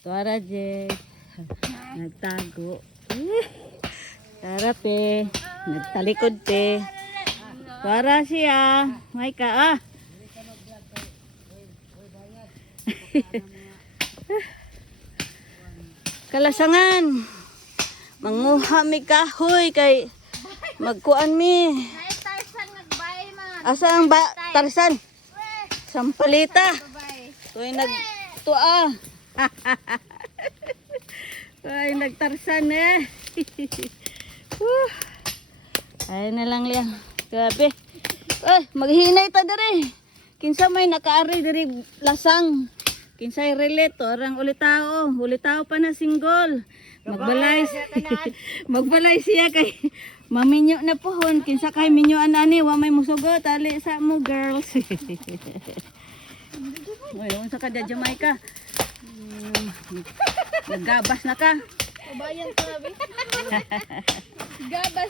Tuara Jess. Nagtago. Tara pe. Nagtalikod pe. Tuara siya. May ka ah. Kalasangan. Manguha mi kahoy kay magkuan mi. Asa ang Tarsan? Sampalita. Tuoy nagtua. Ay nagtarsan eh. Ay na lang liya. Grabe. Ay maghinay ta diri. Kinsa may nakaari diri lasang. Kinsay relate orang ulitao pa na single. Magbalay magbalay siya kay maminyo na pohon kinsa kay minyo anani wa may musugot ali sa mo girls. Oy, unsa ka da Jamaica? Naggabas na ka. Ubayan ka bi. Gabas